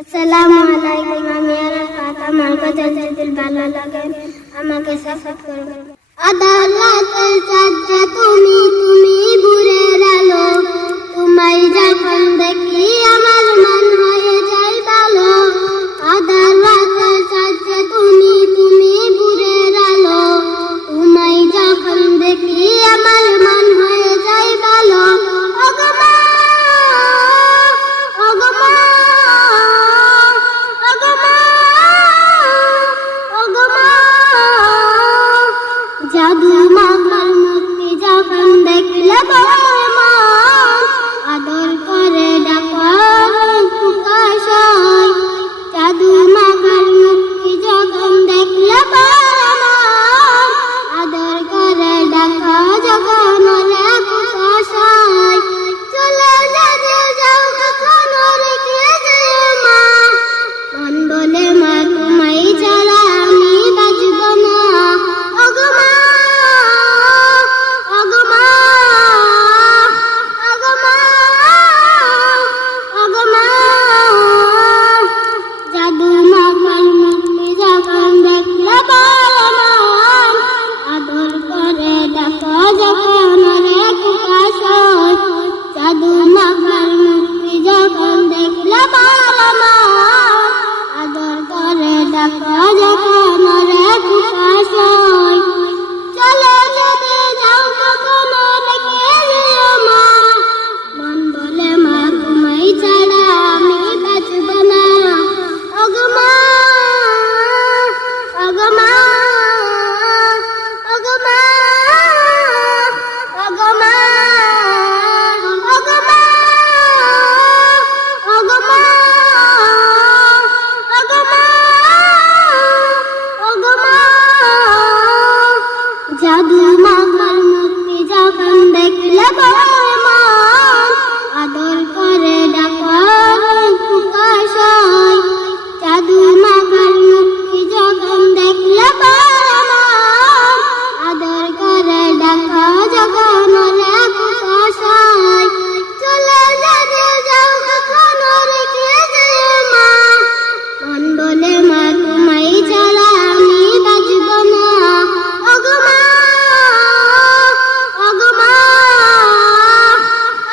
আসসালামু আলাইকুম। আমি আরাফাত। আমার কথা যদি ভালো লাগে আমাকে সাপোর্ট করবেন। আদালতের সাজে তুমি ভোরের আলো, তোমায় যখন দেখি আমার মন হয়ে যায় ভালো। আদালতের সাজে তুমি ভোরের আলো, তোমায় যখন দেখি আমার মন হয়ে যায় ভালো। জাদু মাখার মূর্তি যখন দেখলে আদর করে ডাকা প্রকাশ হয়। জাদু মাখার মূর্তি যখন দেখলে আদর করে ডাকা যখন প্রকাশ হয়। চলে যেতে যাও কখনো রেখে যেও মা, মন বলে মা তোমায় ছাড়া আমি বাঁচব না। জাদু মাখার মূর্তি যখন দেখলে আদর করে ডাকা যখন প্রকাশ হয়। চলে যেতে যাও কখনো রেখে যেও মা, মন বলে মা তোমায় ছাড়া আমি বাঁচব না। ওগো মা, ওগো মা, ওগো মা, ওগো মা, ওগো মা, ওগো মা, ওগো মা, ওগো মা। জাদু মাখার মূর্তি যখন দেখলে আদর করে ডাকা প্রকাশ হয়। জাদু মাখার মূর্তি যখন দেখলে আদর করে ডাকা যখন প্রকাশ হয়। চলে যেতে যাও কখনো রেখে যেও মা, মন বলে মা তোমায় ছাড়া আমি বাঁচব না। ওগো মা, ওগো মা,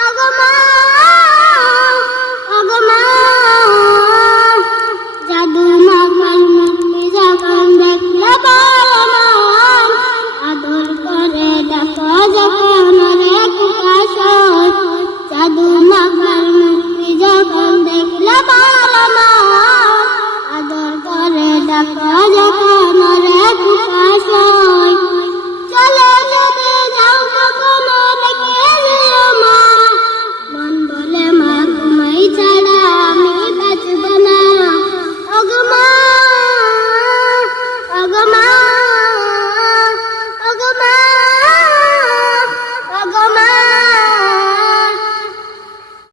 ওগো মা, ওগো মা। জাদু মাখার মূর্তি যখন দেখলে আদর করে ডাকা যখন প্রকাশ হয়। জাদু মাখার মূর্তি যখন দেখলে